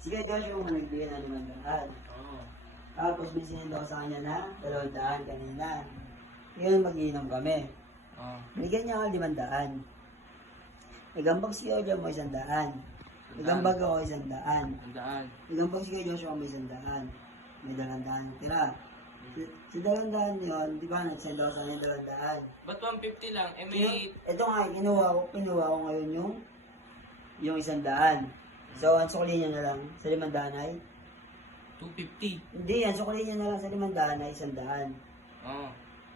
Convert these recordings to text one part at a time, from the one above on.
Sige, Joshua mo nagbigay ng 500. Oo. Tapos may sinendo ko sa kanya na 200 kanina. Ngayon mag-iinom kami. Oo. Binigyan niya ako 500. Nagambag si Jojo mo 100. Nagambag ako 100. Handaan. Nagambag si Joshua mo 100. May 200 tira. Sa 200 yun, di ba nagsend ako sa kanya 200. Ba't 150 lang? Eh may... Ito nga, kinuha ko ngayon yung 100. So, ang sukli niya na lang sa 500 ay, 250. hindi, ang sukli niya na lang sa 500 ay 100. Oo.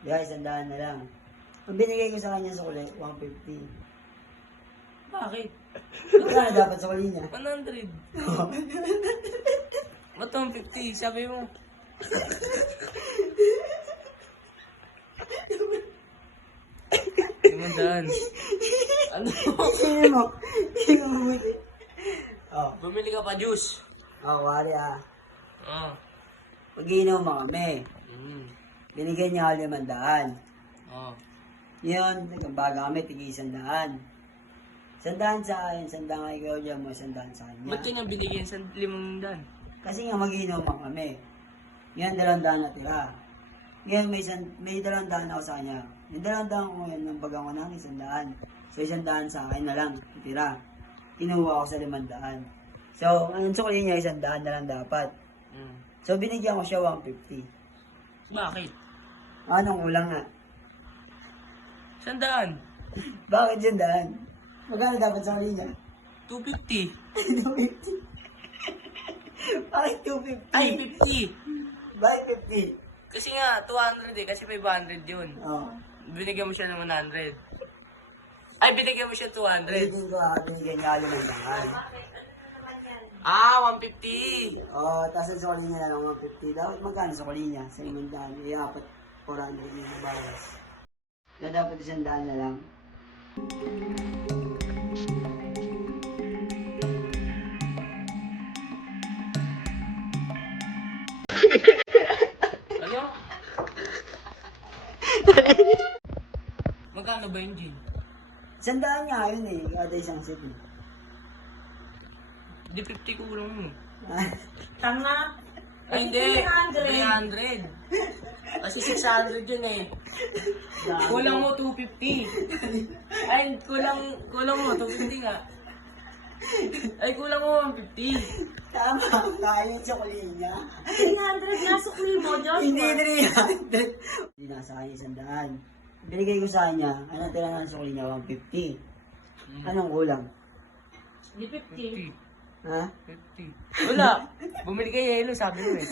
Yeah, 100 na lang. Ang binigay ko sa kanya sukli, 150. Bakit? Wala na dapat sukli niya. 100. Ba't 150? Sabi mo. Limandaan. Ano? Sino mo? Sino mo bumili? Oh, Bumili ka pa juice. wari ah. Oo. Mag-iinom mo kami. Mm. Binigyan niya ako 500. Oo. Yun, nagbaga kami, tigi 100. 100 sa akin, 100 kay Claudia mo, 100 sa kanya. Ba't ka binigyan sa 500? Kasi nga mag-iinom kami. Ngayon, 200 na tira. Ngayon, may 200 ako sa kanya. Yung 200 ko ngayon, ng bagang ko ng 100. So, 100 sa akin na lang, tira. Kinuha ko sa 500. So, ang sukli niya, 100 na lang dapat. Mm. So, binigyan ko siya 150. Bakit? Anong kulang nga? 100. Bakit 100? Magkano dapat sa kanya niya? 250. 250. Bakit 250? Ay, 50. Bakit 50? Kasi nga, 200 eh. Kasi 500 yun. Oo. Binigyan mo siya ng 100. Ay, binigyan mo siya 200. Binigyan niya ako ng dangan. Ah, 150. Oo, tapos ang sukli niya na lang 150. Dapat magkano sukli niya? Sa 500. Eh, apat 400 niya sa bawas. Kaya dapat 100 na lang. Ano? Magkano ba yung gin? 100 nga yun eh. Kada isang sip eh. Di 50 kulang mo. Tanga. Ay, hindi. 300. Kasi 600 yun eh. Kulang mo 250. Ay, kulang mo 250 nga. Ay, kulang mo 150. Tama, kaya yung sukli niya. 300 na sukli mo, Joshua. Hindi 300. Hindi nasa kanya 100. Binigay ko sa kanya, ano tira ng sukli niya? 150. Anong kulang? Di 50. Ha? 50. Wala. Bumili ka yelo, sabi mo eh.